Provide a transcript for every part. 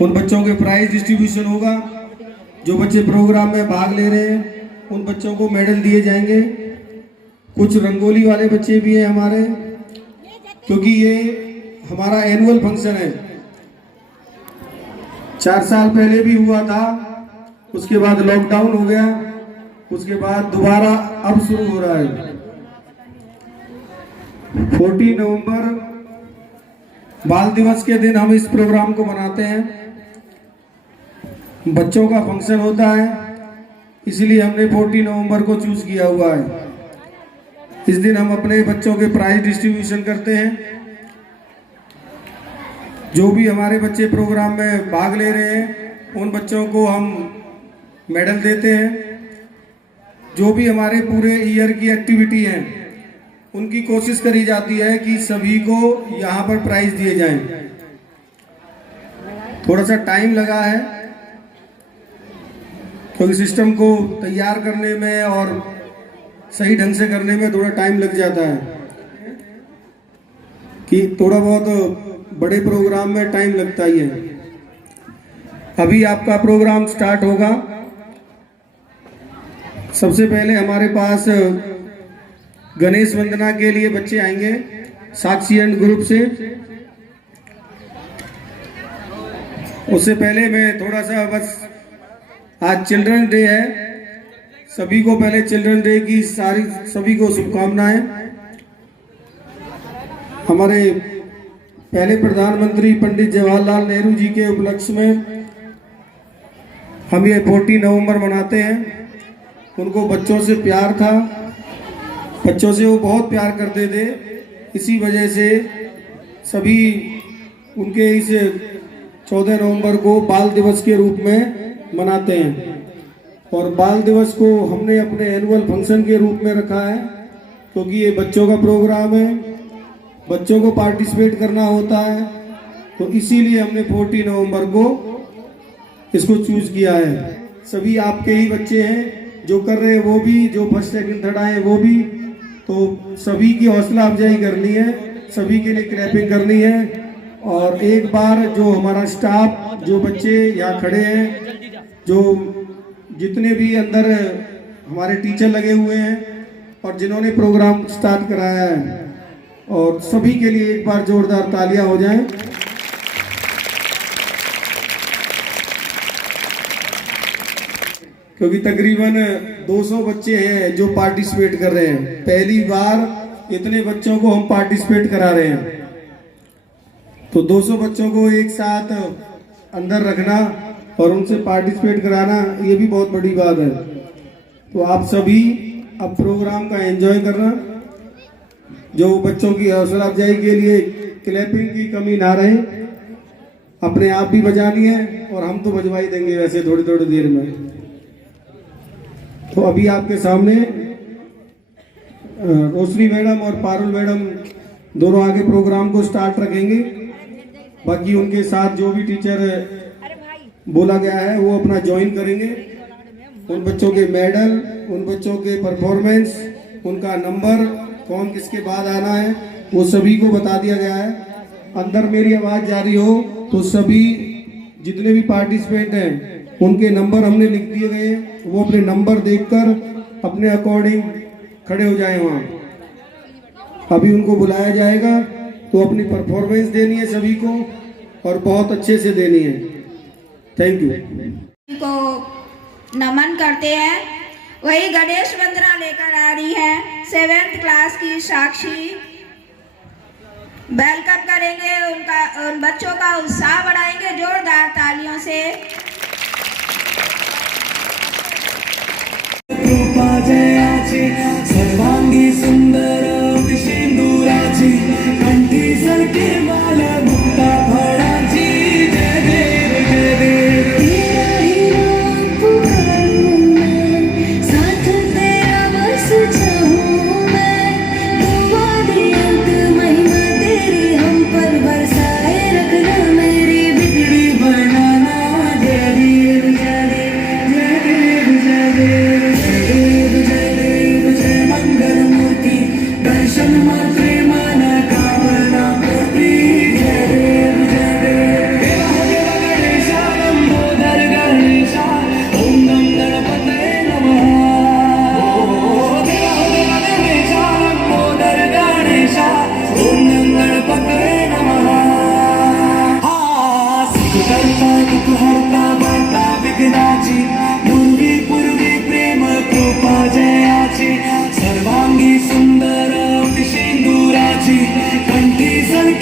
उन बच्चों के प्राइज डिस्ट्रीब्यूशन होगा। जो बच्चे प्रोग्राम में भाग ले रहे हैं उन बच्चों को मेडल दिए जाएंगे। कुछ रंगोली वाले बच्चे भी हैं हमारे, क्योंकि ये हमारा एनुअल फंक्शन है। 4 साल पहले भी हुआ था, उसके बाद लॉकडाउन हो गया, उसके बाद दोबारा अब शुरू हो रहा है। 14 नवंबर बाल दिवस के दिन हम इस प्रोग्राम को मनाते हैं। बच्चों का फंक्शन होता है, इसलिए हमने 14 नवंबर को चूज किया हुआ है। इस दिन हम अपने बच्चों के प्राइज डिस्ट्रीब्यूशन करते हैं। जो भी हमारे बच्चे प्रोग्राम में भाग ले रहे हैं उन बच्चों को हम मेडल देते हैं। जो भी हमारे पूरे ईयर की एक्टिविटी हैं उनकी कोशिश करी जाती है कि सभी को यहाँ पर प्राइज दिए जाएं। थोड़ा सा टाइम लगा है, क्योंकि सिस्टम को तैयार करने में और सही ढंग से करने में थोड़ा टाइम लग जाता है, कि थोड़ा बहुत बड़े प्रोग्राम में टाइम लगता ही है। अभी आपका प्रोग्राम स्टार्ट होगा। सबसे पहले हमारे पास गणेश वंदना के लिए बच्चे आएंगे साक्षी एंड ग्रुप से। उससे पहले मैं थोड़ा सा बस, आज चिल्ड्रन डे है, सभी को पहले चिल्ड्रन डे की सभी को शुभकामनाएं। हमारे पहले प्रधानमंत्री पंडित जवाहरलाल नेहरू जी के उपलक्ष्य में हम ये 14 नवंबर मनाते हैं। उनको बच्चों से प्यार था, बच्चों से वो बहुत प्यार करते थे, इसी वजह से सभी उनके इस 14 नवंबर को बाल दिवस के रूप में मनाते हैं। और बाल दिवस को हमने अपने एनुअल फंक्शन के रूप में रखा है, क्योंकि ये बच्चों का प्रोग्राम है, बच्चों को पार्टिसिपेट करना होता है, तो इसीलिए हमने 14 नवंबर को इसको चूज किया है। सभी आपके ही बच्चे हैं जो कर रहे हैं, वो भी जो फर्स्ट सेकंड थर्ड आए वो भी, तो सभी की हौसला अफजाई करनी है, सभी के लिए क्लैपिंग करनी है। और एक बार जो हमारा स्टाफ, जो बच्चे यहाँ खड़े हैं, जो जितने भी अंदर हमारे टीचर लगे हुए हैं और जिन्होंने प्रोग्राम स्टार्ट कराया है, और सभी के लिए एक बार जोरदार तालियां हो जाएं। क्योंकि तकरीबन 200 बच्चे हैं जो पार्टिसिपेट कर रहे हैं। पहली बार इतने बच्चों को हम पार्टिसिपेट करा रहे हैं, तो 200 बच्चों को एक साथ अंदर रखना और उनसे पार्टिसिपेट कराना, ये भी बहुत बड़ी बात है। तो आप सभी अब प्रोग्राम का एंजॉय करना। जो बच्चों की हौसला अफजाई के लिए क्लैपिंग की कमी ना रहे, अपने आप भी बजानी है, और हम तो बजवा ही देंगे वैसे थोड़ी थोड़ी देर में। तो अभी आपके सामने रोशनी मैडम और पारुल मैडम दोनों आगे प्रोग्राम को स्टार्ट रखेंगे। बाकी उनके साथ जो भी टीचर बोला गया है वो अपना ज्वाइन करेंगे। उन बच्चों के मेडल, उन बच्चों के परफॉर्मेंस, उनका नंबर, कौन किसके बाद आना है, वो सभी को बता दिया गया है। अंदर मेरी आवाज जा रही हो तो सभी जितने भी पार्टिसिपेंट हैं उनके नंबर हमने लिख दिए गए, वो अपने नंबर देखकर अपने अकॉर्डिंग खड़े हो जाएं वहाँ। अभी उनको बुलाया जाएगा, तो अपनी परफॉर्मेंस देनी है सभी को, और बहुत अच्छे से देनी है। Thank you. को नमन करते हैं। वही गणेश वंदना लेकर आ रही है 7th क्लास की साक्षी। वेलकम करेंगे उनका, उन बच्चों का उत्साह बढ़ाएंगे जोरदार तालियों से। सर्वांगी सुंदर सिंदूराची कंठी सरके माला मुक्ता फळाची। जय देव जय देव तेरा ही नाम पुकारूं मैं, साथ तेरा बस चाहूं मैं। दुआ दे अंत महिमा तेरी हम पर बरसाए रखना, मेरी बिगड़ी बनाना। जय देव जय देव जय देव जय देव जय देव जय देव जय मंगल मूर्ति। दर्शन मात्रे मन कामना पूर्ति।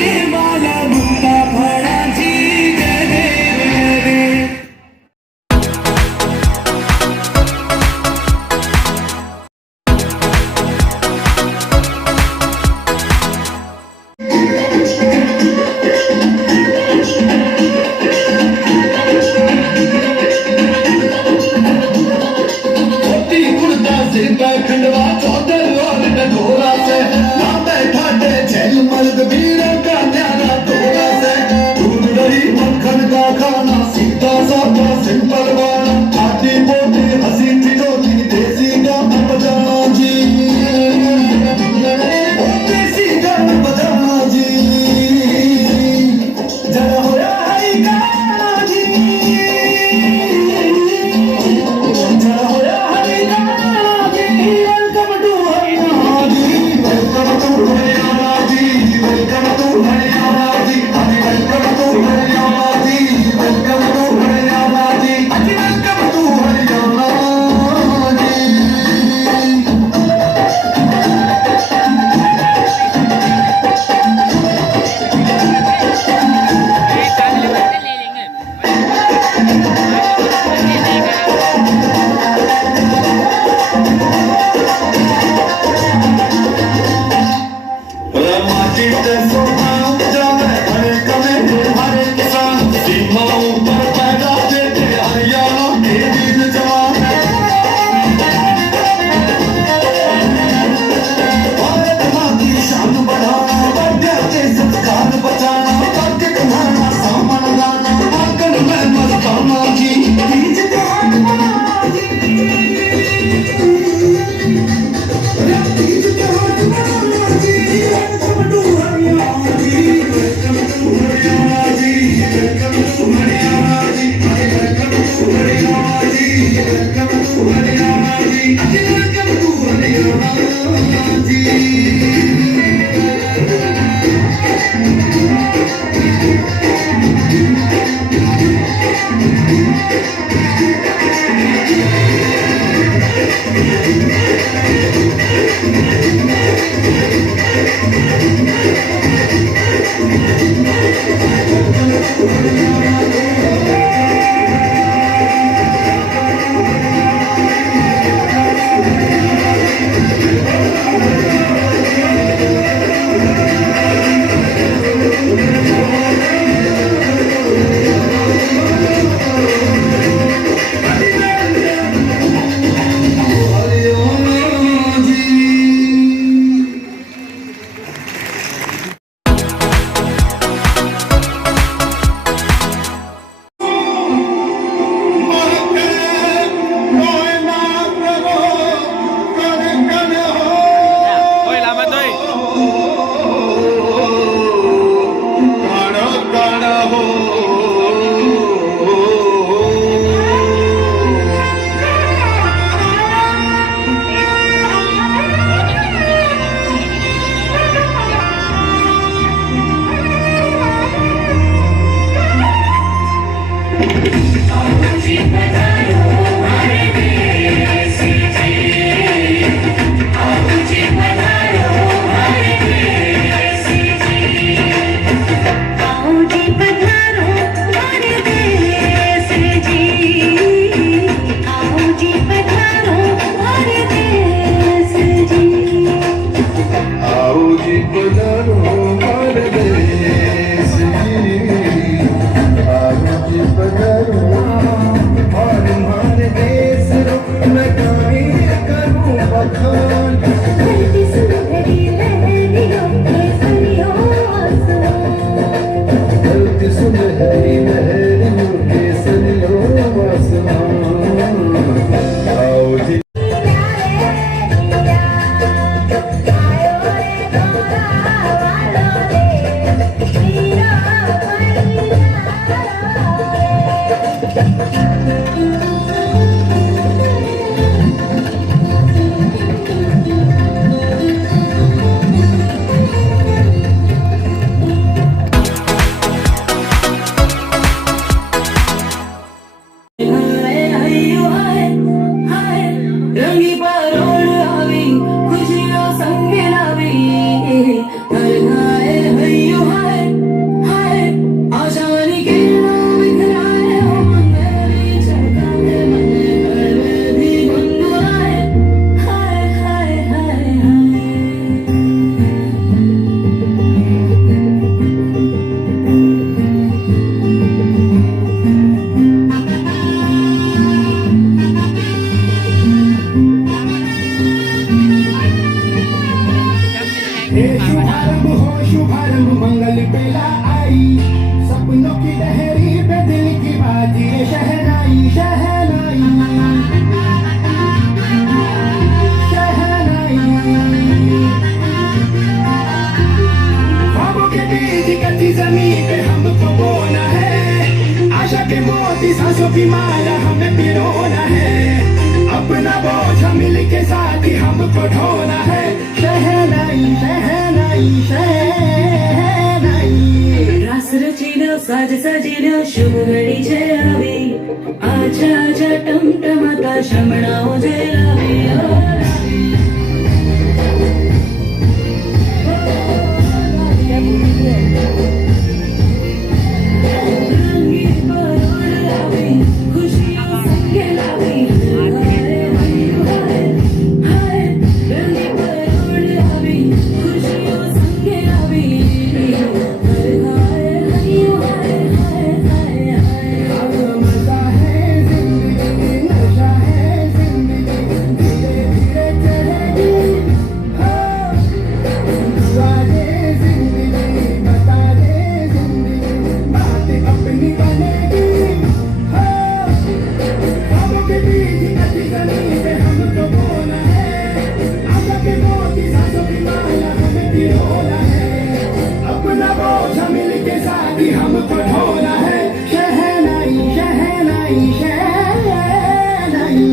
के वाला मुक्ता फड़ा जी जय देव जय देव। खंडवा चौधर और डोरा से ना बैठा थे झेल मर्द वीरों का न्याय रंग मंगल बेला आई, सपनों की लहरी पे दिल की बाजी रे शहनाई शहनाई शहनाई। ख्वाबों के बीज कटी जमीन पे हमको बोना है, आशा के मोती सांसों की माला हमें पिरोना है, अपना बोझ मिल के साथ ही हमको ढोना है, शहनाई शहनाई शहनाई। रास रचिलो साज सजिलो शुभ घड़ी जय आवे, आजा आजा टमटमाता शमणाओ जय आवे ओ रंगीन परोड़ आवे, खुशियों संगे लावे, हाय रंगीन परोड़ आवे, खुशियों संगे आवे, मजा है जिंदगी नशा है जिंदगी, धीरे धीरे चलेगी हो, दुआ दे जिंदगी बता दे जिंदगी, बात अपनी बनेगी हो। ख्वाबों के बीच कटी जमीन पे हमको बोना है, आशा के मोती सांसों की माला हमें पिरोना है, अपना बोझ मिल के साथ ही हमको ढोना है, शहनाई शहनाई शहनाई।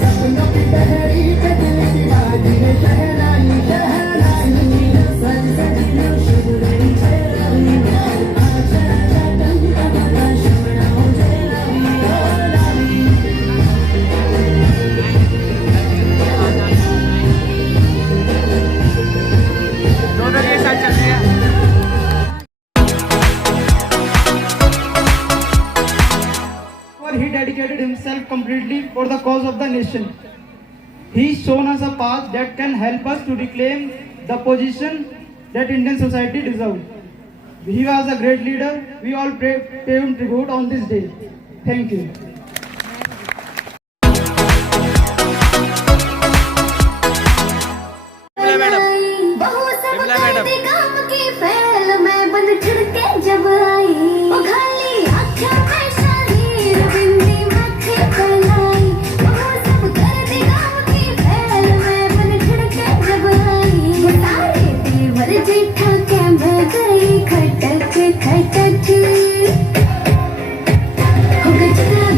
सपनों की लहरी पे दिल की बाजी रे शहनाई शहनाई। साज सजिलो शुभ घड़ी जय आवे, आजा आजा टमटमाता शमणाओ जय आवे ओ लावे। He dedicated himself completely for the cause of the nation. He's shown us a path that can help us to reclaim the position that Indian society deserves. He was a great leader. We all pay him tribute on this day. Thank you. बहू सब करते काम की फैल मैं बन छिड़के जब आई, वो खाली आँखें में शरीर बिंदी माथे पे लाई, बहू सब करते काम की फैल मैं बन छिड़के जब आई, वो सारे देवर जेठा के मैं गई खटक खटक, हो गजरा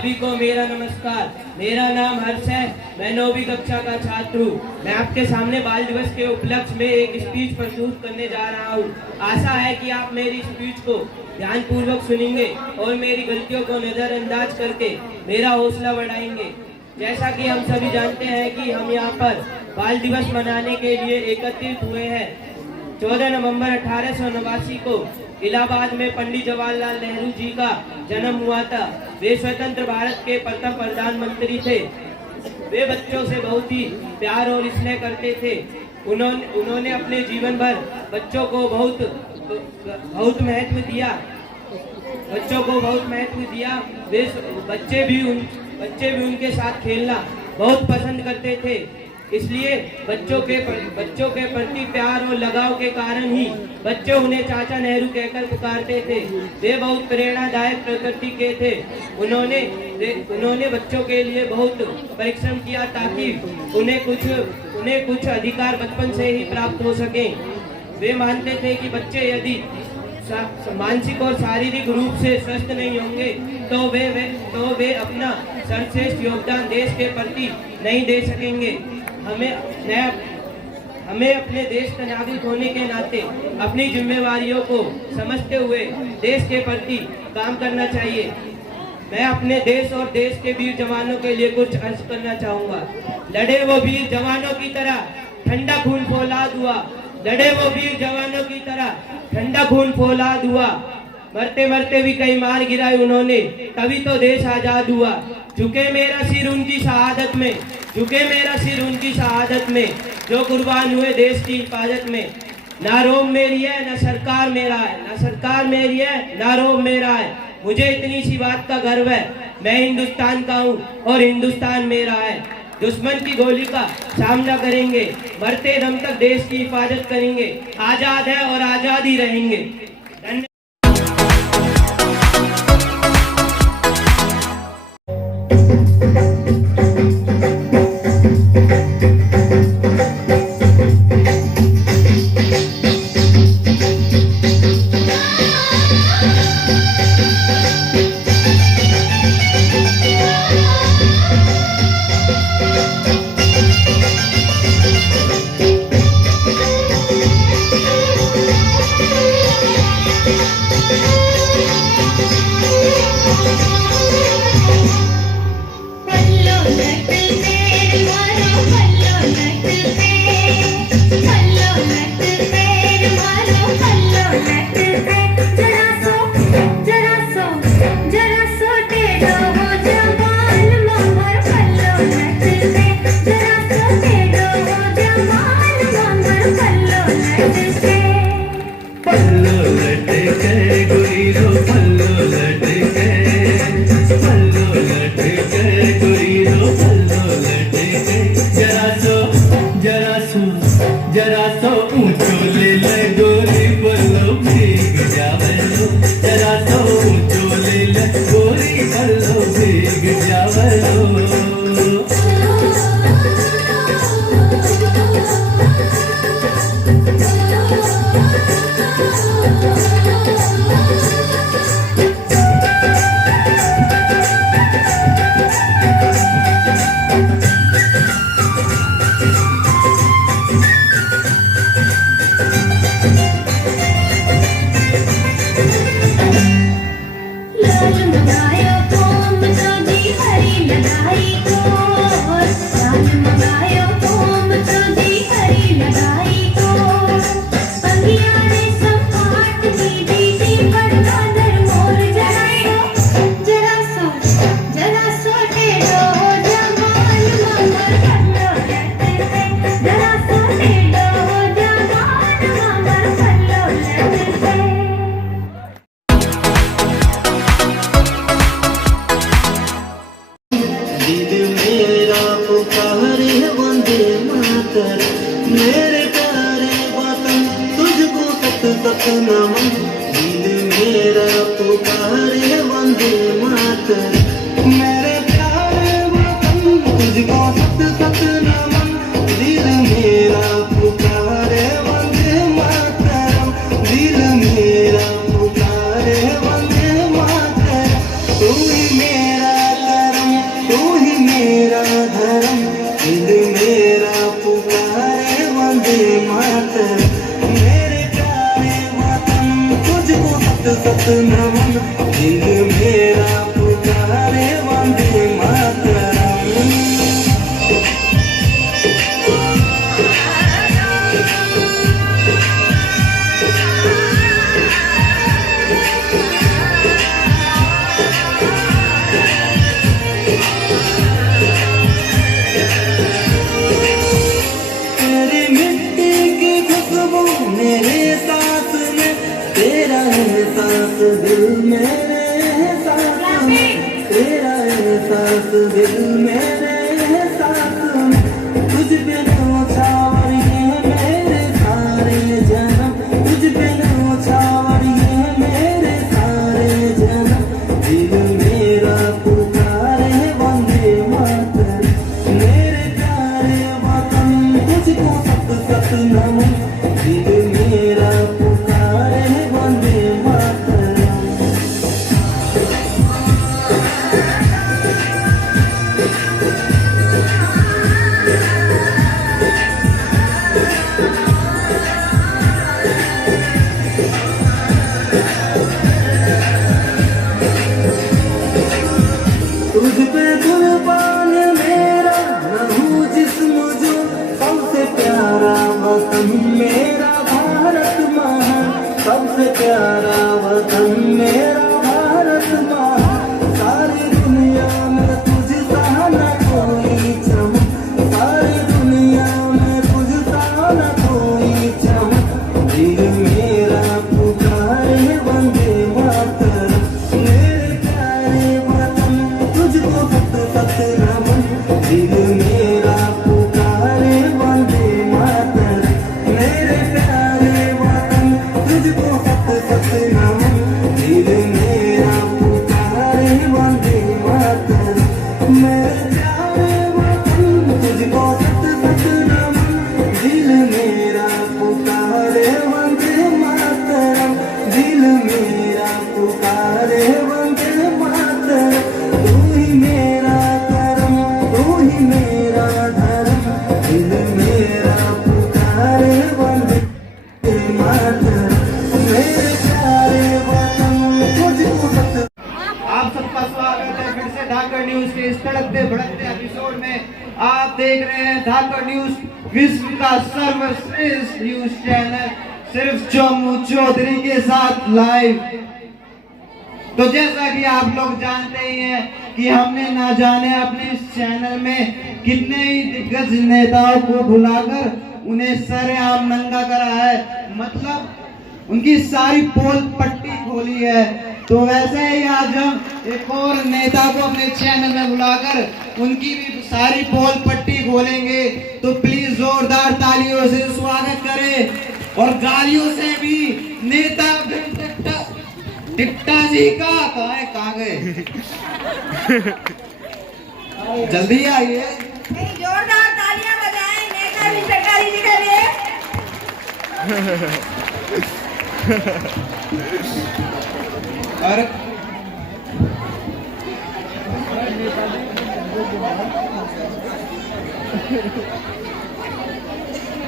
सभी को मेरा नमस्कार। मेरा नाम हर्ष है, मैं 9वीं कक्षा का छात्र हूँ। मैं आपके सामने बाल दिवस के उपलक्ष्य में एक स्पीच प्रस्तुत करने जा रहा हूँ। आशा है कि आप मेरी स्पीच को ध्यानपूर्वक सुनेंगे और मेरी गलतियों को नज़रअंदाज करके मेरा हौसला बढ़ाएंगे। जैसा कि हम सभी जानते हैं कि हम यहाँ पर बाल दिवस मनाने के लिए एकत्रित हुए हैं। 14 नवंबर 1889 को इलाहाबाद में पंडित जवाहरलाल नेहरू जी का जन्म हुआ था। वे स्वतंत्र भारत के प्रथम प्रधानमंत्री थे। वे बच्चों से बहुत ही प्यार और स्नेह करते थे। उन्होंने अपने जीवन भर बच्चों को बहुत महत्व दिया। वे बच्चे भी उनके साथ खेलना बहुत पसंद करते थे। इसलिए बच्चों के प्रति प्यार और लगाव के कारण ही बच्चे उन्हें चाचा नेहरू कहकर पुकारते थे। वे बहुत प्रेरणादायक प्रकृति के थे। उन्होंने बच्चों के लिए बहुत परिश्रम किया ताकि उन्हें कुछ अधिकार बचपन से ही प्राप्त हो सके। वे मानते थे कि बच्चे यदि मानसिक और शारीरिक रूप से स्वस्थ नहीं होंगे तो वे अपना सर्वश्रेष्ठ योगदान देश के प्रति नहीं दे सकेंगे। हमें अपने देश का नागरिक होने के नाते अपनी जिम्मेवारियों को समझते हुए देश के प्रति काम करना चाहिए। मैं अपने देश और देश के वीर जवानों के लिए कुछ अर्ज करना चाहूँगा। लड़े वो वीर जवानों की तरह ठंडा खून फौलाद हुआ। लड़े वो वीर जवानों की तरह ठंडा खून फौलाद हुआ। मरते मरते भी कई मार गिराए उन्होंने, तभी तो देश आजाद हुआ। झुके मेरा सिर उनकी शहादत में, जो कुर्बान हुए देश की हिफाजत में। ना रोम मेरी है ना सरकार मेरा है, ना रोम मेरा है। मुझे इतनी सी बात का गर्व है, मैं हिंदुस्तान का हूँ और हिंदुस्तान मेरा है। दुश्मन की गोली का सामना करेंगे, मरते दम तक देश की हिफाजत करेंगे। आजाद है और आजाद ही रहेंगे। धन्यवाद। जरा सो ऊंचो ले ले गोरी बल्लो भीग जावलो। जरा सो ऊंचो ले ले गोरी बल्लो भीग जावलो। मेरे प्यारे वतन तुझको सत नमन। दिल मेरा पुकारे वंदे मातरम। मेरे प्यारे वतन तुझको सत नमन। दिल मेरा पुकारे वंदे मातरम। दिल मेरा पुकारे वंदे मातरम। तू ही मेरा दिल मेरा पुकारे वंदे मातरम। मेरे प्यारे वतन तुझको सत सत नमन, दिल मेरा पुकारे वंदे मातरम। तेरी मिट्टी की खुशबू मेरे सांस में, तेरा एहसास दिल मेरे एहसास में, तेरा एहसास दिल मेरे एहसास में। तुझ पे नौछावर ये मेरे सारे जन्म, तुझ पे नौछावर ये मेरे सारे जन्म। दिल मेरा पुकारे वंदे मातरम, मेरे प्यारे वतन तुझको सत सत नमन, दिल मेरा पुकारे वंदे मातरम। तुझ पे कुर्बान मेरा रहूं जिस्म जो, सबसे प्यारा वतन मेरा भारत महान, सबसे प्यारा वतन मेरा भारत महान। सारी दुनिया में तुझ सा न कोई चमक, सारी दुनिया में तुझ सा न कोई चमक। दिल मेरा पुकारे वंदे मातरम, मेरे प्यारे वतन तुझको सत सत नमन, दिल मेरा पुकारे वंदे मातरम। मेरे प्यारे वतन तुझको सत सत नमन, दिल मेरा पुकारे वंदे मातरम। मेरे प्यारे वतन तुझको सत सत नमन, दिल मेरा पुकारे वंदे मातरम, दिल मेरा पुकारे वंदे मातरम। तू ही मेरा करम, तू ही मेरा धर्म, दिल मेरा पुकारे वंदे मातरम। मेरे प्यारे वतन तुझको सत। आप सबका स्वागत है फिर से धाकड़ न्यूज के इस तड़कते भड़कते एपिसोड में। आप देख रहे हैं धाकड़ न्यूज, विश्व का सर्वश्रेष्ठ न्यूज चैनल, सिर्फ चोमू चौधरी के साथ लाइव। तो जैसा कि आप लोग जानते ही हैं कि हमने ना जाने अपने इस चैनल में कितने ही दिग्गज नेताओं को बुलाकर उन्हें सरेआम नंगा करा है, मतलब उनकी सारी पोल पट्टी खोली है। तो वैसे ही आज हम एक और नेता को अपने चैनल में बुलाकर उनकी भी सारी पोल पट्टी खोलेंगे। तो प्लीज जोरदार तालियों से स्वागत करें और गालियों से भी नेता टिट्टा जी का। कहाँ गए? जल्दी आइए। जोरदार तालियां बजाएं नेता टिट्टा जी के लिए। और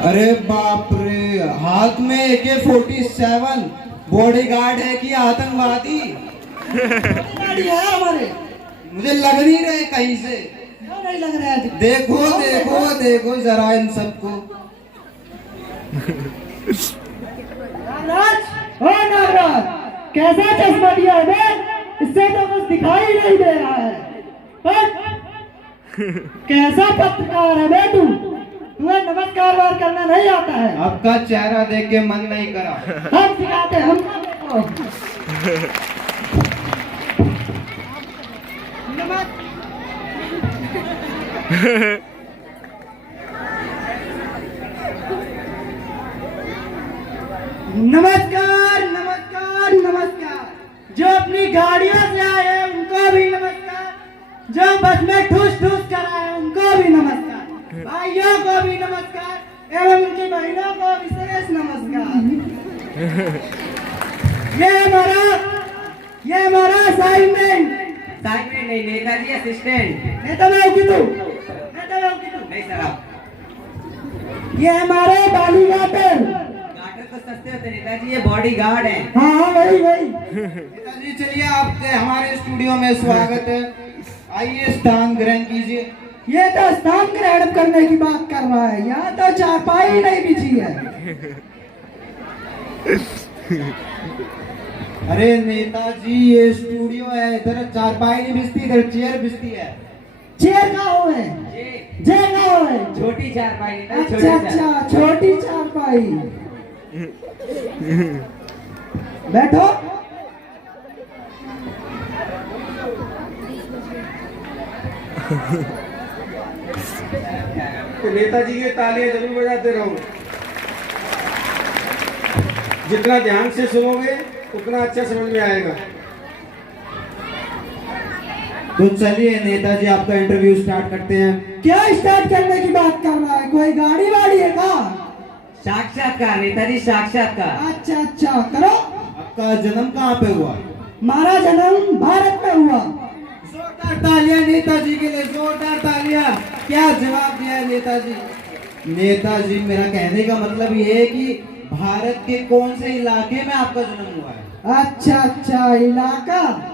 अरे बाप रे, हाथ में AK-47 बॉडीगार्ड है कि आतंकवादी? गाड़ी है हमारे, मुझे लग नहीं रहे कहीं से। क्यों नहीं लग रहा है? देखो देखो देखो जरा इन सबको। नागराज, ओ नागराज, कैसा चश्मा दिया है बे? इससे तो कुछ दिखाई नहीं दे रहा है। कैसा पत्रकार है बे तू? तुम्हें नमस्कार वार करना नहीं आता है? आपका चेहरा देख के मन नहीं करा। हम सिखाते हम। नमस्कार नमस्कार नमस्कार। जो अपनी गाड़ियों से आए हैं उनको भी नमस्कार, जो बस में ठूस ठूस कर आए हैं उनको भी नमस्कार, भाइयों को भी नमस्कार एवं उनकी बहनों को विशेष नमस्कार। ये हमारा असाइनमेंट नहीं, नेताजी असिस्टेंट। नेता मैं की तू, नेता मैं की तू। नहीं सर आप ये हमारे बालू गाटर। गाटर तो सस्ते होते नेताजी, ये बॉडी गार्ड है। हाँ वही वही। नेताजी चलिए आपके हमारे स्टूडियो में स्वागत है। आइए स्थान ग्रहण कीजिए। ये तो स्थान ग्रहण करने की बात कर रहा है, यहाँ तो चारपाई नहीं बिछी है। अरे नेताजी ये स्टूडियो है, इधर चारपाई नहीं बिछती, इधर चेयर बिछती है। चेयर कहाँ है? जय कहाँ है? छोटी चारपाई अच्छा अच्छा, छोटी चारपाई। बैठो। तो नेताजी की तालियां जरूर बजाते रहो। जितना ध्यान से सुनोगे उतना अच्छा समझ में आएगा। तो चलिए नेताजी आपका इंटरव्यू स्टार्ट करते हैं। क्या स्टार्ट करने की बात कर रहा है? कोई गाड़ी वाड़ी है का? साक्षात्कार नेताजी, साक्षात्कार। अच्छा अच्छा, करो। आपका जन्म कहाँ पे हुआ? हमारा जन्म भारत में हुआ। जोरदार तालियां नेताजी के लिए, जोरदार तालियां। क्या जवाब दिया है नेताजी। नेताजी मेरा कहने का मतलब ये है कि भारत के कौन से इलाके में आपका जन्म हुआ है? अच्छा अच्छा, इलाका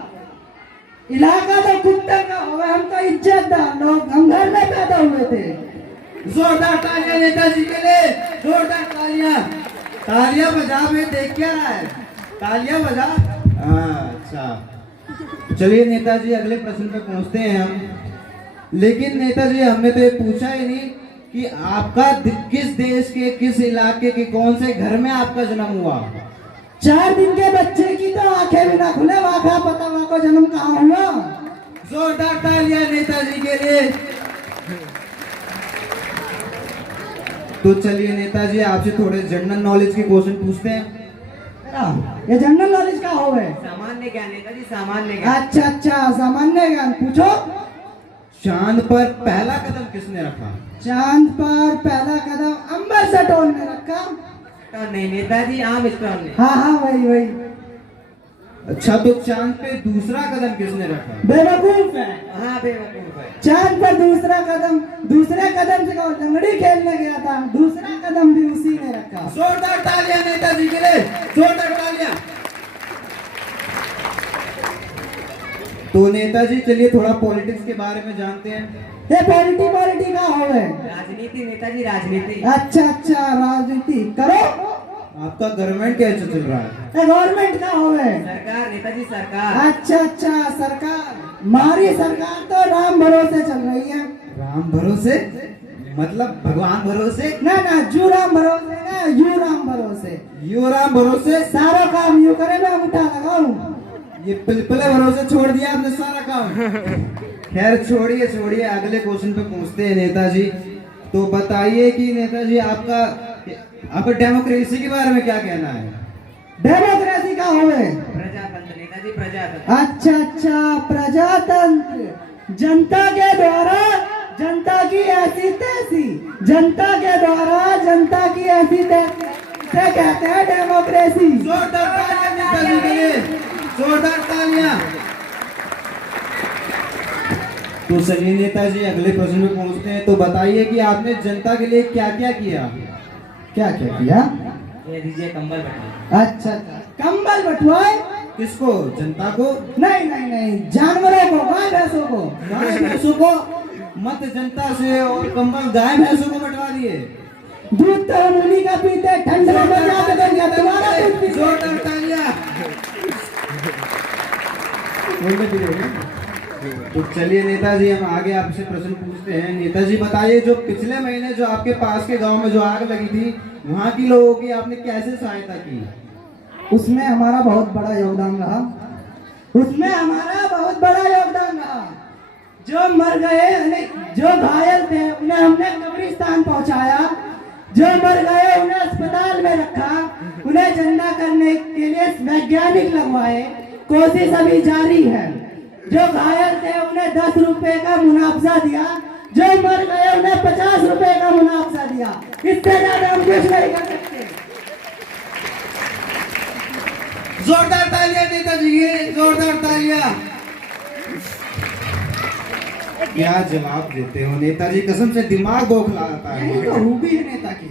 इलाका तो कुत्ते का हुआ। हम तो इज्जतदार लोग, हम घर में पैदा हुए थे। जोरदार तालियां नेताजी के लिए, जोरदार तालियां। तालियां बजा, मैं देख क्या रहा है? तालियां बजा। अच्छा चलिए नेताजी अगले प्रश्न पे पहुंचते हैं हम। लेकिन नेताजी हमने तो ये पूछा ही नहीं कि आपका किस देश के किस इलाके के कौन से घर में आपका जन्म हुआ? 4 दिन के बच्चे की तो आंखें भी ना खुले, वाखा पता वहाँ को जन्म कहाँ हुआ। जोरदार तालियां नेताजी के लिए। तो चलिए नेताजी आपसे थोड़े जनरल नॉलेज के क्वेश्चन पूछते हैं। ये जनरल नॉलेज का हो है? सामान्य ज्ञान नेताजी, सामान्य ज्ञान। अच्छा अच्छा, सामान्य ज्ञान पूछो। चांद पर पहला कदम किसने रखा? चांद पर पहला कदम अंबर सटोन ने रखा। तो नहीं नेताजी, आम स्टॉन ने। हाँ हाँ वही वही। अच्छा तो चांद पे दूसरा कदम किसने रखा? बेवकूफ है। हाँ बेवकूफ है। चांद पर दूसरा कदम, दूसरे कदम से कहो लंगड़ी खेलने गया था, दूसरा कदम भी उसी ने रखा। जोरदार तालियां नेताजी के लिए, जोरदार तालियां। तो नेताजी चलिए थोड़ा पॉलिटिक्स के बारे में जानते हैं। ये पॉलिटी का हो है? राजनीति नेताजी, राजनीति। अच्छा अच्छा, राजनीति करो। आपका गवर्नमेंट कैसे चल रहा है? ये गवर्नमेंट का हो है? सरकार नेताजी, सरकार। अच्छा अच्छा, सरकार। हमारी सरकार तो राम भरोसे चल रही है। राम भरोसे मतलब भगवान भरोसे? ना ना, जू राम भरोसे ना, यू राम भरोसे। यू राम भरोसे? सारा काम यू करे, मैं अंगूठा लगाऊं। ये पिलपिले भरोसे छोड़ दिया आपने सारा काम। खैर छोड़िए छोड़िए, अगले क्वेश्चन पे पहुंचते हैं नेताजी। तो बताइए कि नेताजी आपका डेमोक्रेसी के बारे में क्या कहना है? डेमोक्रेसी का हो है? प्रजातंत्र नेताजी, प्रजातंत्र। अच्छा अच्छा, प्रजातंत्र। जनता के द्वारा जनता की ऐसी तैसी, जनता के द्वारा जनता की ऐसी तैसी से कहते हैं डेमोक्रेसी। जोरदार तालियां नेताजी के लिए, जोरदार तालियां। तो चलिए नेताजी अगले प्रश्न में पहुंचते हैं। तो बताइए कि आपने जनता के लिए क्या क्या किया? क्या क्या किया? ये दीजिए कंबल बटवा। अच्छा, कंबल बंटवाए? किसको? जनता को? नहीं नहीं नहीं, जानवरों को, गाय भैंसों को। गाय भैंसों को? मत जनता से और कंबल गाय भैंसों को बंटवा दिए। दूध तो हम उन्हीं का पीते, ठंड में बजा के देंगे, तुम्हारा दूध पीते। जोरदार तालियां। तो चलिए नेताजी हम आगे आपसे प्रश्न पूछते हैं। नेताजी बताइए, जो पिछले महीने जो आपके पास के गांव में जो आग लगी थी, वहां की लोगों की आपने कैसे सहायता की? उसमें हमारा बहुत बड़ा योगदान रहा। उसमें हमारा बहुत बड़ा योगदान रहा। जो मर गए, जो घायल थे, उन्हें हमने कब्रिस्तान पहुंचाया। जो मर गए उन्हें अस्पताल में रखा। उन्हें जिंदा करने के लिए वैज्ञानिक लगवाए। कोशिश अभी जारी है। जो घायल थे उन्हें 10 रुपए का मुआवजा दिया। जो मर गए उन्हें 50 रुपए का मुआवजा दिया। इससे ज्यादा हम कुछ नहीं कर सकते। जोरदार तालियां नेताजी के, जोरदार तालियां। क्या जवाब देते हो नेताजी, कसम से दिमाग बौखलाता है। यही तो खूबी है नेता की।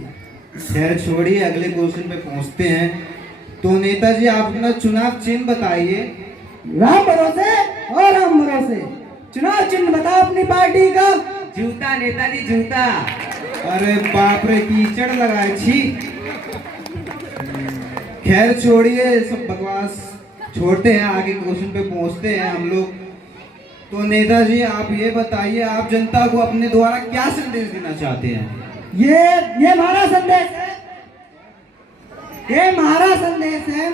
खैर छोड़िए, अगले क्वेश्चन पे पहुंचते हैं। तो नेताजी आप अपना चुनाव चिन्ह बताइए। राम भरोसे और राम भरोसे। चुनाव चिन्ह बताओ अपनी पार्टी का। जूता नेताजी जूता। अरे बाप रे, कीचड़ लगाए, छी। खैर छोड़िए, सब बकवास छोड़ते हैं, आगे क्वेश्चन पे पहुंचते हैं हम लोग। तो नेताजी आप ये बताइए, आप जनता को अपने द्वारा क्या संदेश देना चाहते हैं? ये हमारा संदेश है, ये हमारा संदेश है।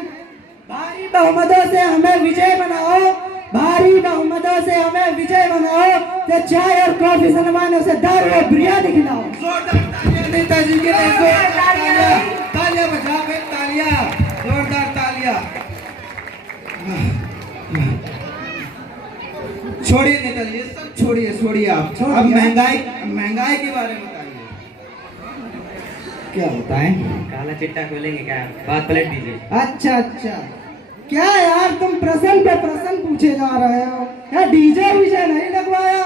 भारी बहुमतों से हमें विजय बनाओ, भारी बहुमतों से हमें विजय बनाओ। तो चाय और कॉफी सलमानों से दारू और बिरयानी खिलाओ। जोरदार तालियां नेताजी के लिए, जोरदार तालियां, तालियां बजा के, तालियां, जोरदार तालियां। छोड़िए नेताजी, ये सब छोड़िए आप। अब महंगाई के बारे में बताइए। क्या बताएं? काला चिट्टा खोलेंगे क्या? बात पलट दीजिए। अच्छा, क्या यार तुम प्रश्न पे प्रश्न पूछे जा रहे हो? क्या डीजे वीजे नहीं लगवाया?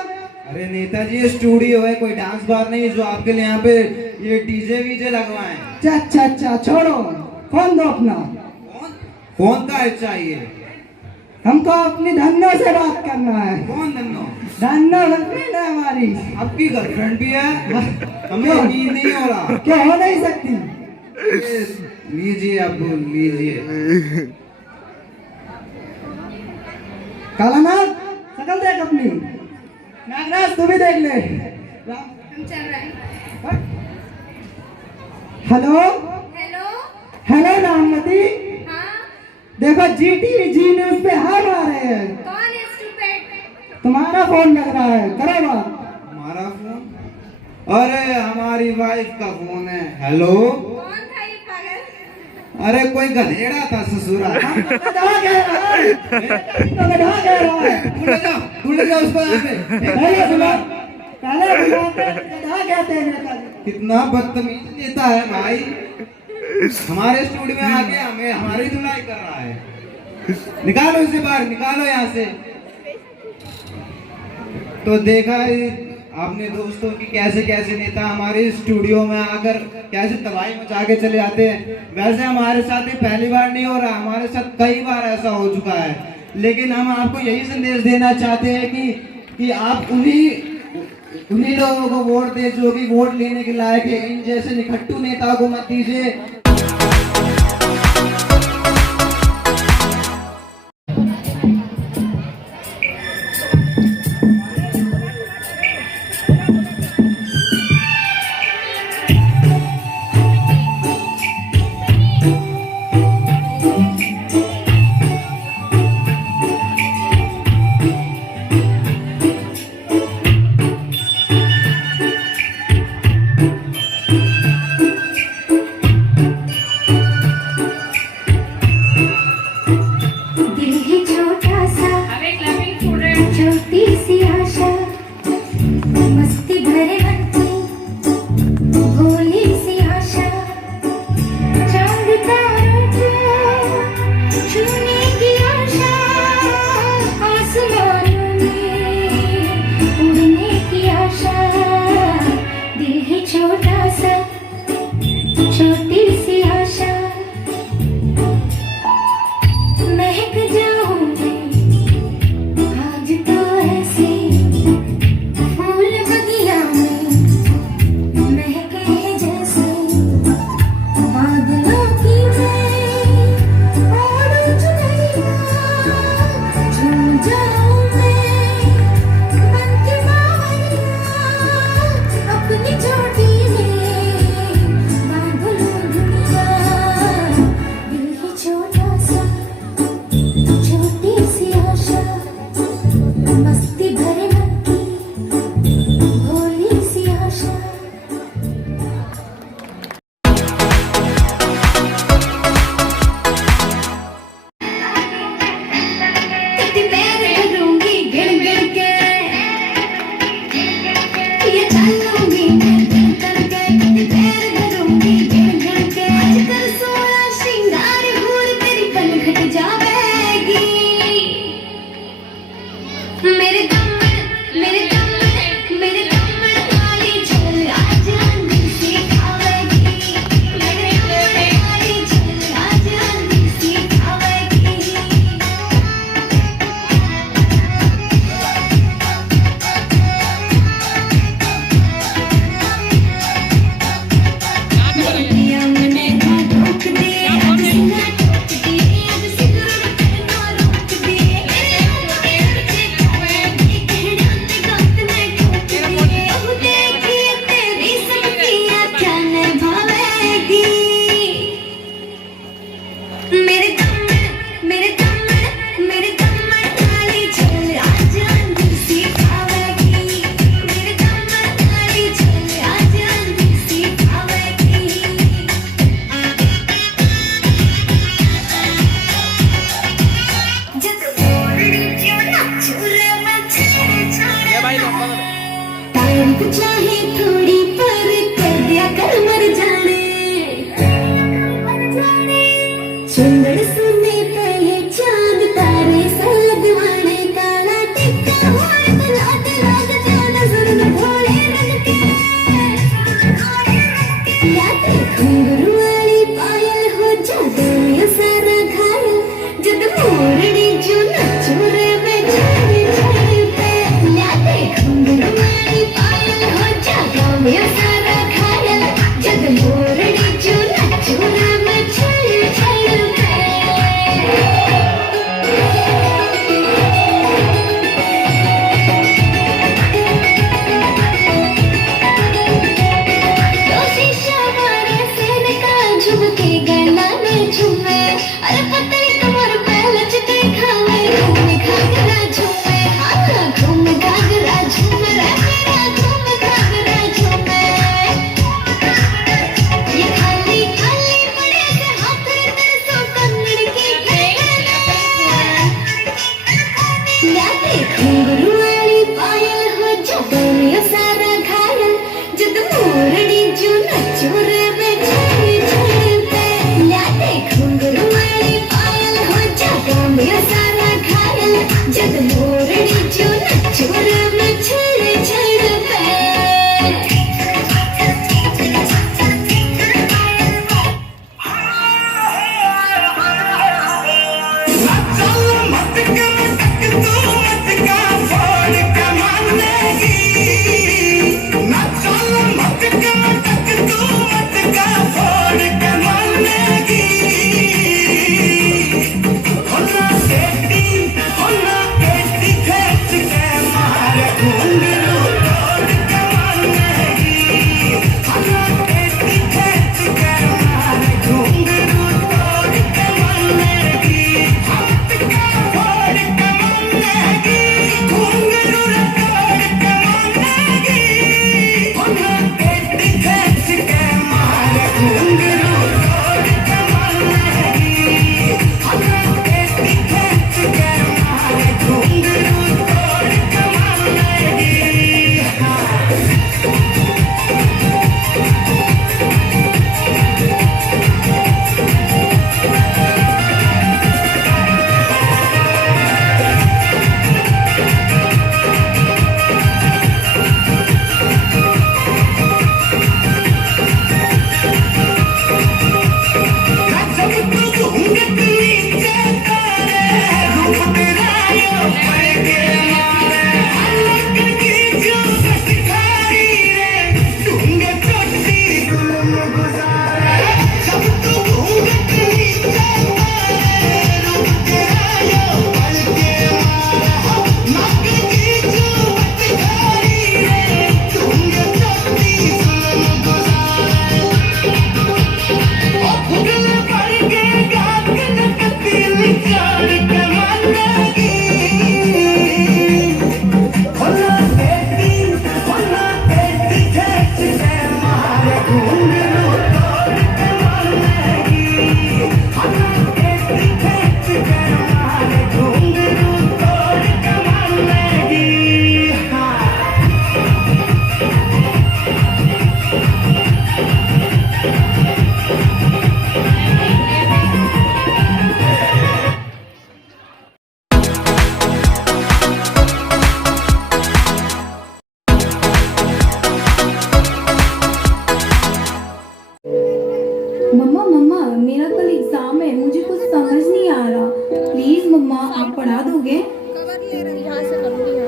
अरे नेताजी, ये स्टूडियो है, कोई डांस बार नहीं जो आपके लिए यहाँ पे ये डीजे वीजे लगवाएं। अच्छा, छोड़ो, फोन दो अपना। फोन का चाहिए? हमको अपनी धन्नो से बात करना है। कौन धन्नो? धन्नो गर्लफ्रेंड है हमारी। आपकी गर्लफ्रेंड भी है? हमें यकीन नहीं हो रहा। क्या हो नहीं सकती? लीजिए, आप लीजिए। कालानाथ, शकल देख अपनी। नागराज तू भी देख ले। हम चल रहे हैं। हेलो हेलो, राममती, हाँ, देखो GTV जी न्यूज पे हम आ रहे हैं। कौन है स्टूपिड? तुम्हारा फोन लग रहा है, करो बात। हमारा फोन? अरे हमारी वाइफ का फोन है। हेलो, कौन था ये पागल? अरे कोई गधेड़ा था ससुरा। गधा कह रहा है, गधा कह रहा है। ढूंढ जाओ उसको यहाँ पे। पहले बुलाते गधा कहते हैं नेताजी। कितना बदतमीज नेता है भाई, हमारे स्टूडियो में आके हमें हमारी धुलाई कर रहा है। निकालो इसे बाहर, निकालो यहाँ से। तो देखा आपने दोस्तों की कैसे कैसे नेता हमारे स्टूडियो में आकर कैसे तबाही मचा के चले जाते हैं। वैसे हमारे साथ ये पहली बार नहीं हो रहा, हमारे साथ कई बार ऐसा हो चुका है। लेकिन हम आपको यही संदेश देना चाहते हैं कि आप उन्हीं लोगों को वोट दे जो कि वोट लेने के लायक है। इन जैसे निखट्टू नेता को मत दीजिए। अपनी छोटी मम्मा मम्मा मेरा कल एग्जाम है, मुझे कुछ समझ नहीं आ रहा, प्लीज मम्मा आप पढ़ा दोगे?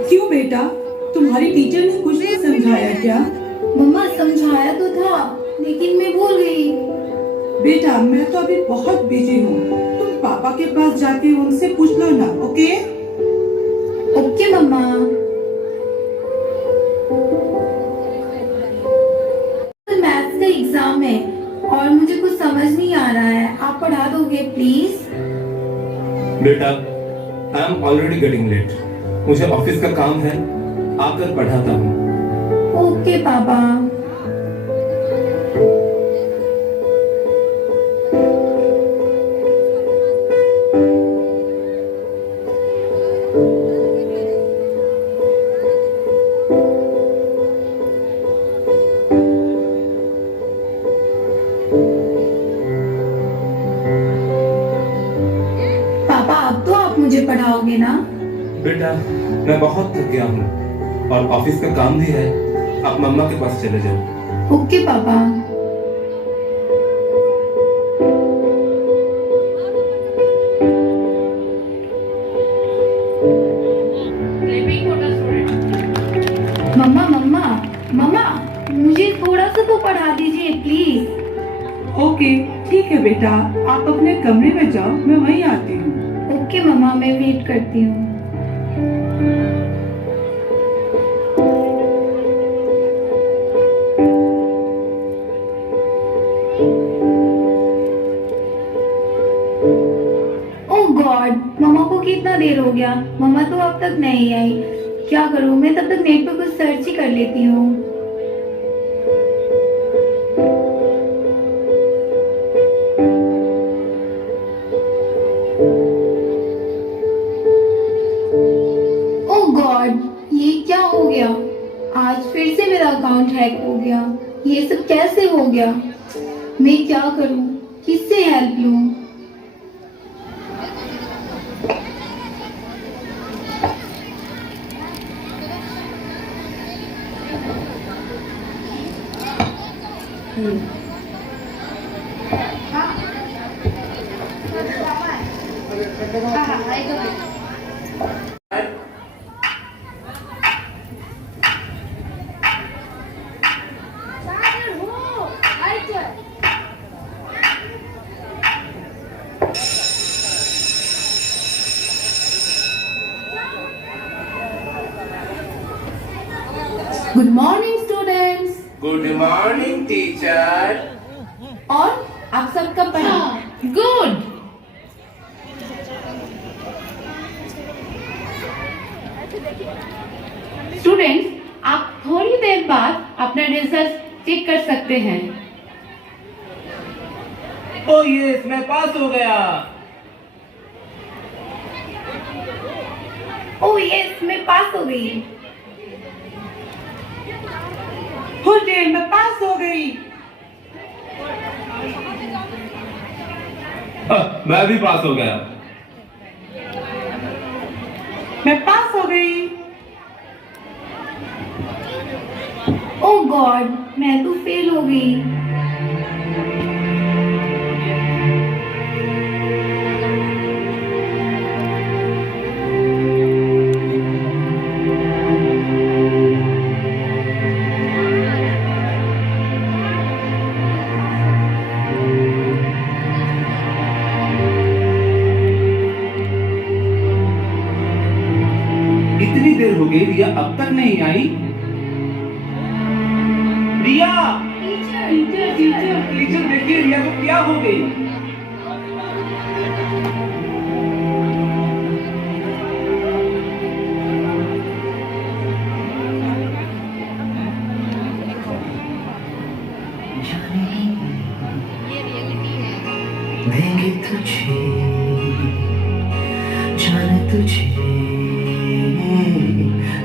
क्यों बेटा, तुम्हारी टीचर ने कुछ नहीं समझाया क्या? मम्मा समझाया तो था लेकिन मैं भूल गई। बेटा मैं तो अभी बहुत बिजी हूँ, तुम पापा के पास जाके उनसे पूछ लो ना। ओके ओके मम्मा। कल मैथ्स का एग्जाम है और मुझे कुछ समझ नहीं आ रहा है, आप पढ़ा दोगे प्लीज? बेटा I am already getting late, मुझे ऑफिस का काम है, आकर पढ़ाता हूँ। ओके पापा। पापा अब तो आप मुझे पढ़ाओगे ना? बेटा मैं बहुत थक गया हूँ और ऑफिस का काम भी है, आप मम्मा के पास चले जाओ। ओके पापा। मम्मा मम्मा मम्मा मुझे थोड़ा सा तो पढ़ा दीजिए प्लीज। ओके ठीक है बेटा, आप अपने कमरे में जाओ, मैं वहीं आती हूँ। ओके मम्मा मैं वेट करती हूँ। ओह गॉड मम्मा को कितना देर हो गया, मम्मा तो अब तक नहीं आई। क्या करूँ, मैं तब तक नेट पर कुछ सर्च ही कर लेती हूँ। ओह गॉड ये क्या हो गया, आज फिर से मेरा अकाउंट हैक हो गया। ये सब कैसे हो गया, मैं क्या करूँ, किससे हेल्प लूँ? Good morning students. Good morning teacher. और आप सबका पढ़ा? गुड। स्टूडेंट्स आप थोड़ी देर बाद अपना रिजल्ट चेक कर सकते हैं। ओ यस, मैं पास हो गया। ओह यस मैं पास हो गई। हुर्रे मैं पास हो गई। मैं भी पास हो गया। मैं पास हो गई। ओह गॉड मैं तो फेल हो गई। इतनी देर हो गई, रिया अब तक नहीं आई। रिया टीचर टीचर टीचर देखिए रिया को क्या हो गई। देंगे तुझे जाने तुझे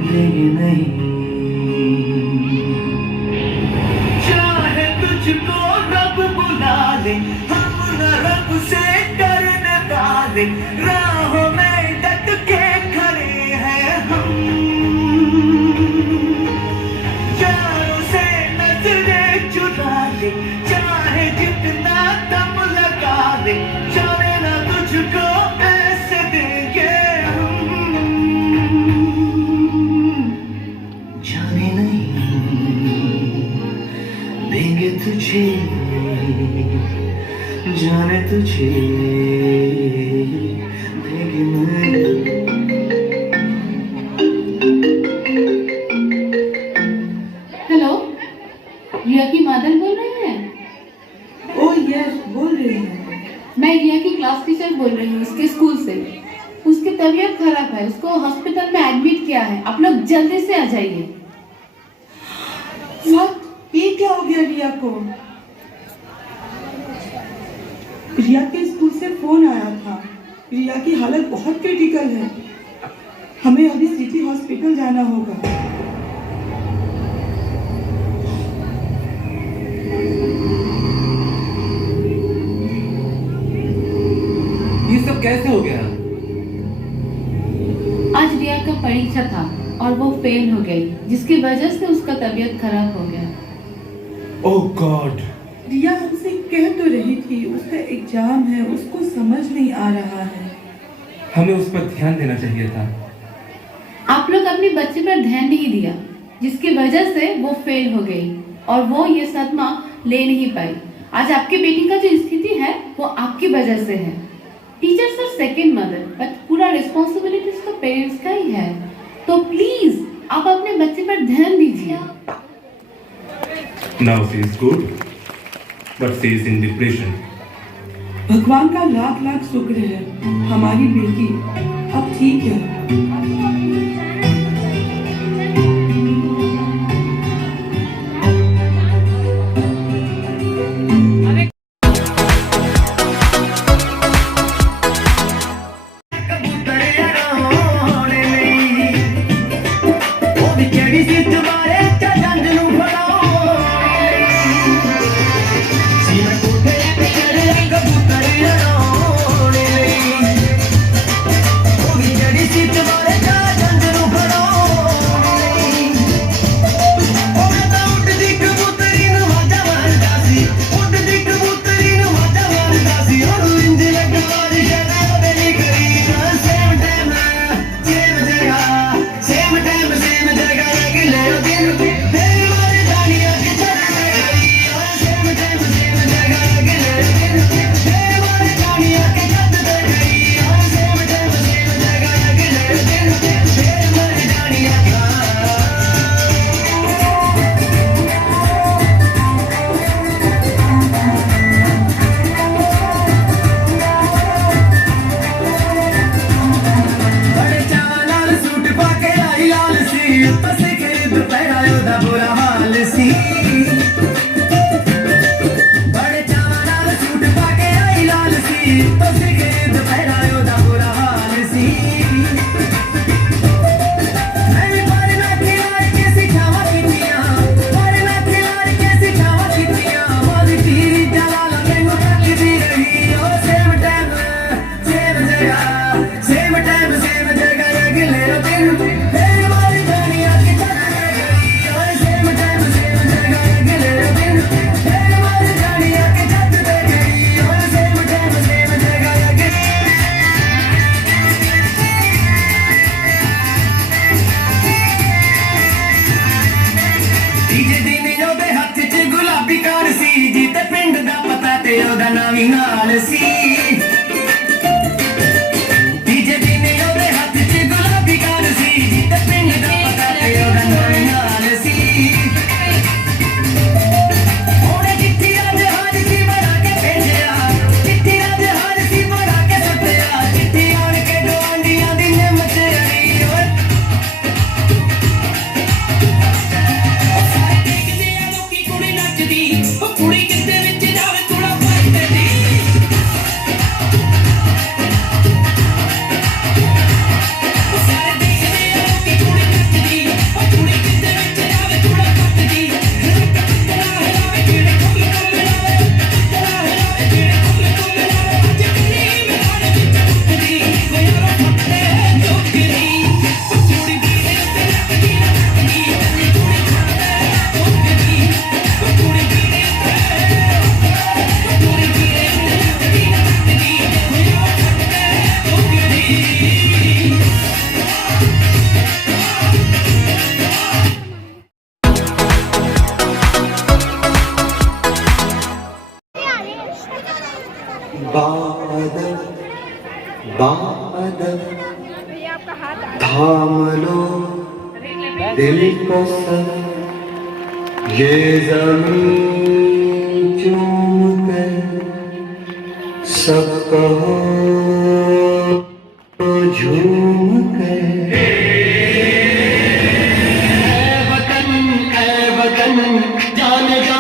देंगे नहीं। चाहे तुझको रब बुला ले, हम न रब से डरने वाले, राहों में डट के खड़े हैं हम। चारों से नजरें चुरा ले, चाहे जितना तुझे जाने तुझे देगी मैं हेलो, रिया की मादल बोल रहे हैं? ओह यस, बोल रही हूँ। मैं रिया की क्लास टीचर बोल रही हूँ, उसके स्कूल से। उसकी तबीयत खराब है, उसको हॉस्पिटल में एडमिट किया है। आप लोग जल्दी से आ जाइए। ये क्या हो गया रिया को? रिया के स्कूल से फोन आया था। रिया की हालत बहुत क्रिटिकल है। हमें अभी सिटी हॉस्पिटल जाना होगा। ये सब कैसे हो गया? आज रिया का परीक्षा था और वो फेल हो गई, जिसकी वजह से उसका तबीयत खराब हो गया। ओह गॉड। रिया हमसे कह तो रही थी उसका एग्जाम है, उसको समझ नहीं आ रहा है। हमें उस पर ध्यान देना चाहिए था। आप लोग अपने बच्चे पर ध्यान नहीं दिया, जिसकी वजह से वो फेल हो गई और वो ये सदमा ले नहीं पाई। आज आपकी बेटी का जो स्थिति है वो आपकी वजह से है। Teachers are second mother, but पूरा रिस्पॉन्सिबिलिटीज तो पेरेंट्स का ही है। तो प्लीज आप अपने बच्चे पर ध्यान दीजिए। Now she is good, but she is in depression. भगवान का लाख लाख शुक्र है, हमारी बेटी अब ठीक है। जड़ी सी तुम्हारे जा जंग बादल बादल थाम लो दिल को सब, ये ज़मीं चूम कर सब कहो तो झूम कर। ऐ वतन जाने जा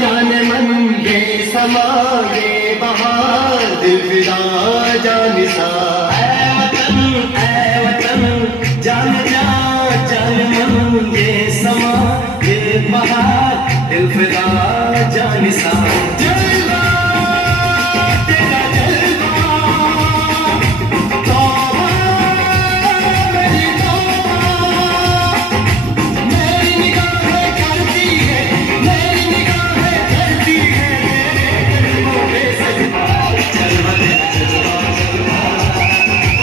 जाने मन, ये समा ये बहार दिल फिदा जानिसा। ऐ वतन जाने जा जाने मन, ये समा ये बहार दिल फिदा जानिसा। जलवा तेरा जलवा, तौबा मेरी तौबा, मेरी निगाहें करती है, मेरी निगाहें करती है तेरे जलवों पे सजदा। जलवा तेरा जलवा जलवा,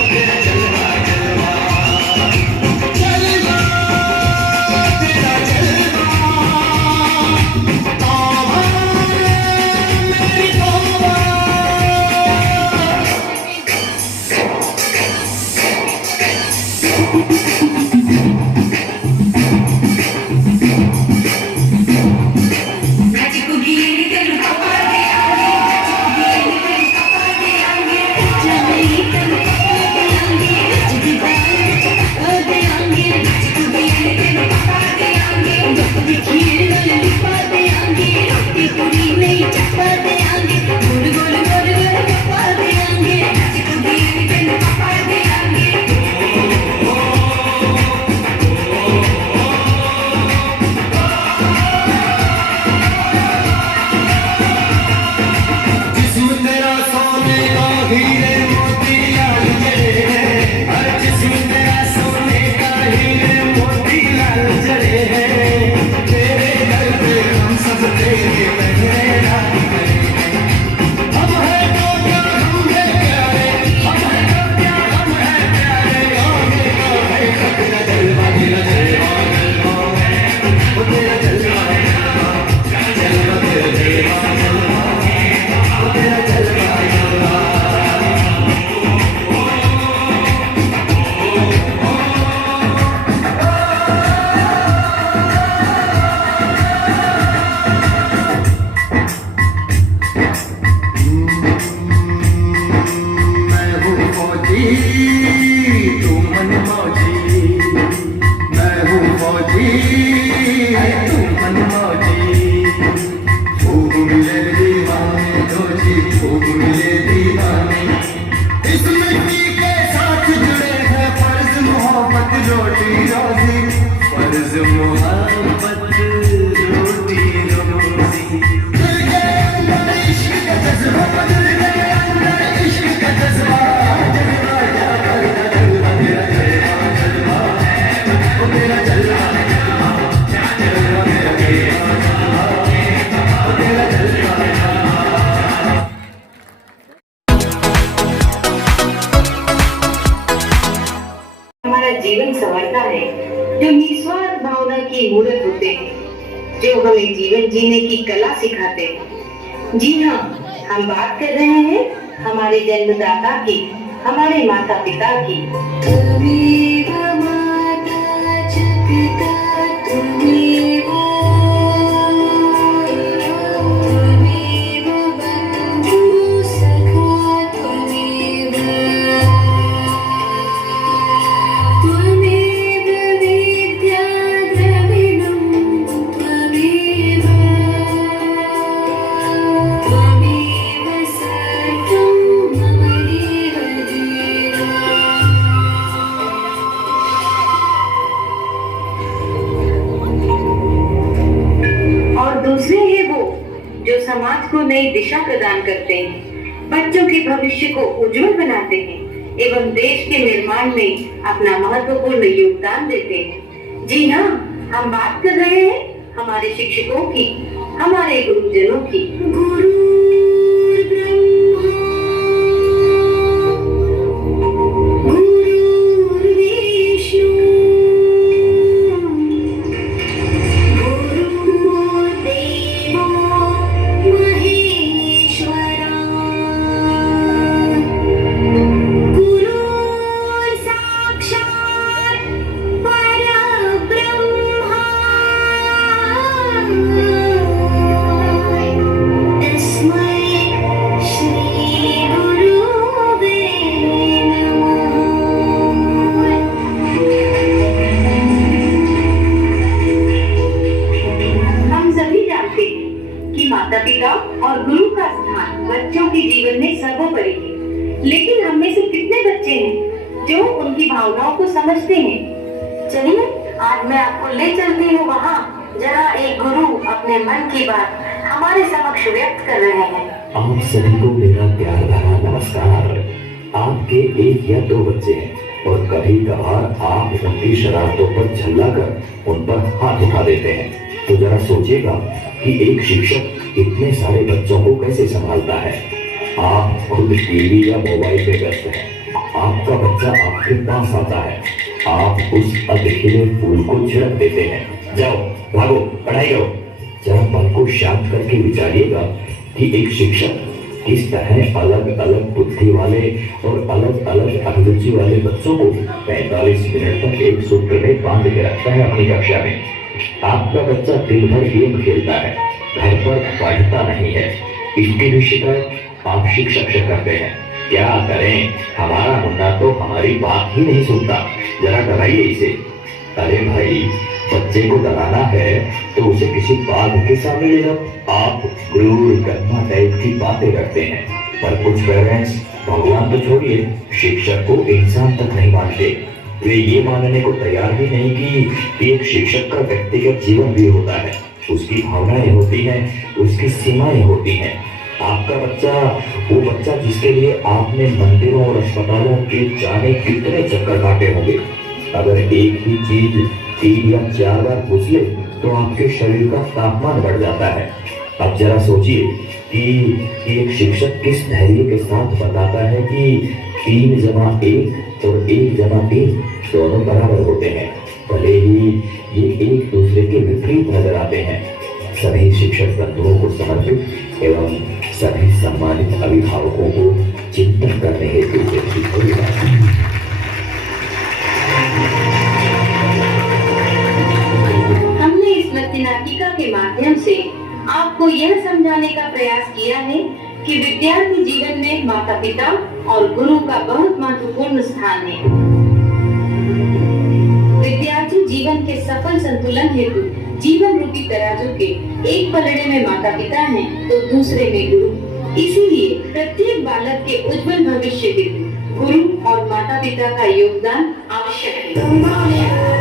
तेरा जलवा जलवा, जलवा तेरा जलवा, तौबा मेरी तौबा। जिस्म तेरा सोने का हीरे मोती लाल जड़े हैं, हर जिस्म तेरा सोने का हीरे मोती लाल जड़े हैं। तेरे दर पे हम सब तेरे मेहरा करेंगे। हम है तो क्या हम है प्यारे, हम है तो क्या हम है प्यारे। आगे का है तेरा जलवा तेरा जलवा जलवा, वो तेरा जलवा जलवा जलवा तेरा जलवा जलवा, वो तेरा जलवा जलवा। मैं हूँ फौजी तू मन मौजी, मैं हूँ फौजी तू मन मौजी। खूब मिले दीवाने दोजी, खूब मिले दीवाने। इस मिट्टी के साथ जुड़े हैं फर्ज मोहब्बत रोटी रोजी, फर्ज मोहब्बत रोटी रोजी। दिल के अंदर इश्क का जज्बा, दिल के अंदर इश्क का जज्बा, जज्बा क्या करता जलवा तेरा जलवा जलवा, वो तेरा जलवा जलवा, जलवा तेरा जलवा जलवा, वो तेरा जलवा जलवा। हमारा जीवन संवरता है जो निस्वार्थ भावना की मूर्त होते हैं, जो हमें जीवन जीने की कला सिखाते हैं। जी हाँ, हम बात कर रहे हैं हमारे जन्मदाता की, हमारे माता पिता की। त्वमेव माता च पिता त्वमेव, त्वमेव बन्धुः सखा त्वमेव, त्वमेव विद्या द्रविणं त्वमेव, त्वमेव सर्वं मम देव देव। और दूसरे हैं वो जो समाज को नई दिशा प्रदान करते हैं, बच्चों के भविष्य को उज्जवल बनाते हैं एवं देश के निर्माण में अपना महत्वपूर्ण योगदान देते हैं। जी हाँ, हम बात कर रहे हैं हमारे शिक्षकों की, हमारे गुरुजनों की। गुरुर्विष्णु गुरुर्देवो महेश्वरा। माता पिता और गुरु का स्थान बच्चों के जीवन में सर्वोपरि है। लेकिन हम में से कितने बच्चे हैं जो उनकी भावनाओं को समझते हैं? चलिए आज मैं आपको ले चलती हूँ वहाँ जहाँ एक गुरु अपने मन की बात हमारे समक्ष व्यक्त कर रहे हैं। आप सभी को मेरा प्यार भरा नमस्कार। आपके एक या दो बच्चे हैं और कभी कभार आप उनकी शरारतों पर झल्ला कर उन पर हाथ उठा देते हैं। तो जरा सोचिएगा कि एक शिक्षक इतने सारे बच्चों को कैसे संभालता है। आप खुद टीवी या मोबाइल पे व्यस्त हैं, आपका बच्चा आपके पास आता है, आप उस अधखिले फूल को छिड़क देते हैं। जाओ भागो पढ़ाई करो। जरा मन को शांत करके विचारिएगा कि एक शिक्षक किस तरह अलग अलग बुद्धि वाले और अलग अलग अभिरुचि वाले बच्चों को 45 मिनट तक एक सूत्र में बांध के रखता है अपनी कक्षा में। आपका बच्चा दिन भर गेम खेलता है, घर पर पढ़ता नहीं है, इसकी भी शिकायत आप शिक्षक से करते हैं। क्या करें, हमारा मुन्ना तो हमारी बात ही नहीं सुनता, जरा डराइए इसे। अरे भाई, बच्चे को डराना है तो उसे किसी बाघ के सामने ले जाओ। आप क्रूर गन्ना टाइप की बातें करते हैं, पर कुछ पेरेंट्स भगवान तो छोड़िए, शिक्षक को इंसान तक नहीं मानते। वे ये मानने को तैयार भी नहीं कि एक शिक्षक का व्यक्तिगत जीवन भी होता है, उसकी भावनाएं होती हैं, उसकी सीमाएं होती हैं। आपका बच्चा वो बच्चा जिसके लिए आपने मंदिरों और अस्पतालों के जाने कितने चक्कर काटे होंगे, अगर एक ही चीज 3 या 4 बार पूछ ले तो आपके शरीर का तापमान बढ़ जाता है। अब जरा सोचिए कि एक शिक्षक किस धैर्य के साथ बताता है कि 3 जमा 1 और 1 जमा 3 दोनों बराबर होते हैं, भले ही ये एक दूसरे के विपरीत नजर आते हैं। सभी शिक्षक बंधुओं को समर्पित एवं सभी सम्मानित अभिभावकों को चिंतन करने हेतु हमने इस नृत्य नाटिका के माध्यम से आपको यह समझाने का प्रयास किया है कि विद्यार्थी जीवन में माता पिता और गुरु का बहुत महत्वपूर्ण स्थान है। विद्यार्थी जीवन के सफल संतुलन हेतु जीवन रूपी तराजू के एक पलड़े में माता पिता हैं तो दूसरे में गुरु। इसीलिए प्रत्येक बालक के उज्जवल भविष्य हेतु गुरु और माता पिता का योगदान आवश्यक है।